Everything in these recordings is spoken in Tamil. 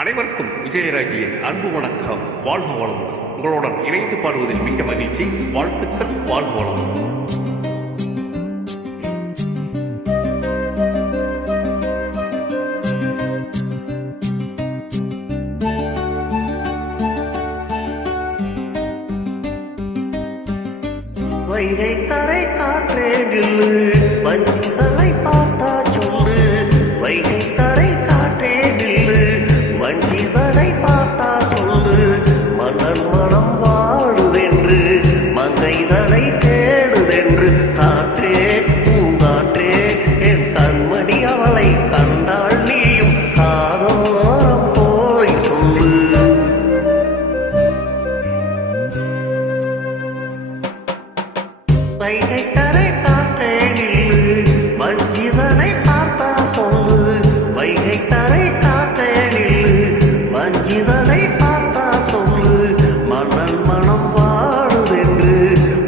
அனைவருக்கும் விஜயராஜியின் அன்பு வணக்கம். வாழ்க வளமுடன். உங்களுடன் இணைந்து பாடுவதில் மிக்க மகிழ்ச்சி. வாழ்த்துக்கள். வாழ்க வளமுடன். வைகை கரை காற்றே நில்லு, வஞ்சிகளை பார்த்தா சொல்லு. வைகை கரை காற்றே நில்லு, வஞ்சிகளை பார்த்தா சொல்லு. மன்னன் மனம் வாடுதென்று, மங்கைதனை தேடுதென்று. காற்றே பூங்காற்றே என் கண்மணி, அவளை கண்டாள் நீயும் காதோரம் போய் சொல்லு. வைகை கரை காற்றே நில்லு, வஞ்சிதனை பார்த்தா சொல்லு. வைகை கரை காற்றே நில்லு, வஞ்சிதனை பார்த்தா சொல்லு. மன்னன் மனம் வாடுதென்று,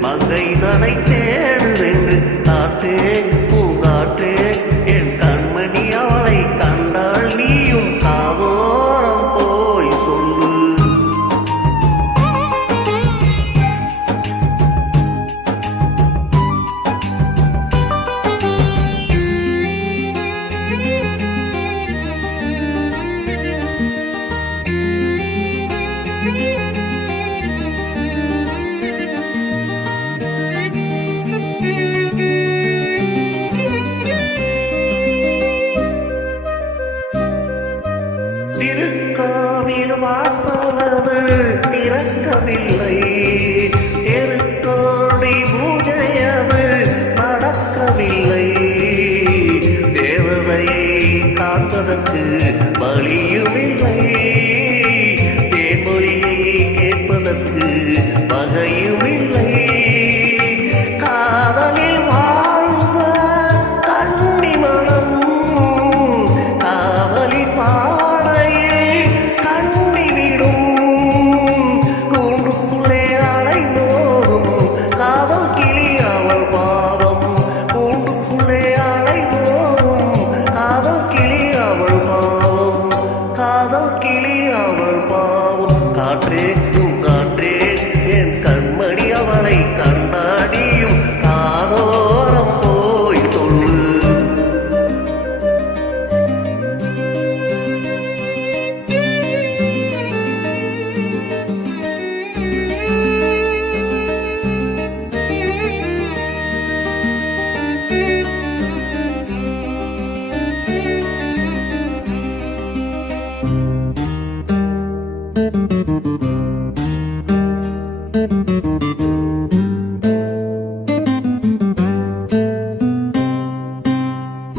மங்கைதனை தேடுதென்று. காற்றே பூங்காற்றே என் கண்மணி, அவளை கண்டாள் நீயும் காதோரம் போய் சொல்லு. திருக்கோவில் வாசலது திறக்கவில்லை, திருக்கோடி பூஜையது நடக்கவில்லை. தேவதையை காப்பதற்கு பலியுமில்லை, தேன்மொழியை கேட்பதற்கு வகையுமில்லை. காதலில் வாழ்ந்த கண்ணி மனம் காவலில் காற்றே பூங்காற்றே என் கண்மணி, அவளை கண்ணாடியும் காதோரம் போய் சொல்லு.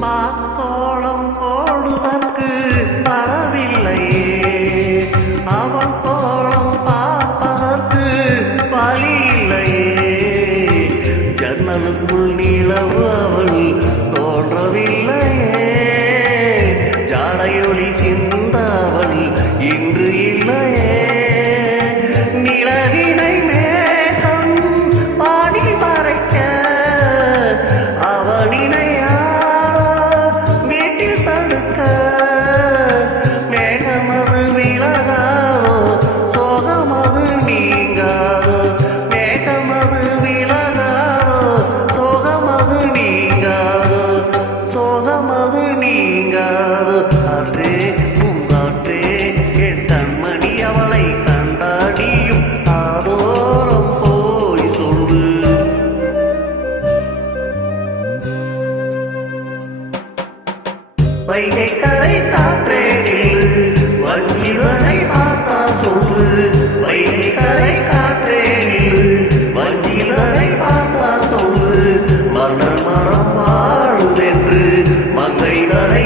மாக்கோளம் போடுதற்கு வரவில்லையே, அவன் கோளம் பார்ப்பதற்கு வழி இல்லையே. ஜன்னலுக்குள் நிலவு அவள் தோன்றவில்லையே, ஜாடையொளி சிந்த அவள் இன்று இல்லையே. நிலவினை மேகம் பாடி மறைக்க, அவனினை மேகமது விலகாதோ, சோகமது நீங்காதோ. மேகமது விலகாதோ, சோகமது நீங்காதோ, சோகமது நீங்காதோ. காற்றே பூங்காற்றே என் கண்மணி, அவளை கண்டாடியும் காதோரம் போய் சொல்லு. வைகை கரை காற்றே நில்லு, வஞ்சிதனை பார்த்தா சொல்லு. வைகை கரை காற்றே நில்லு, வஞ்சிதனை பார்த்தா சொல்லு. மன்னர் மனம் வாழுதென்று, மங்கைதனை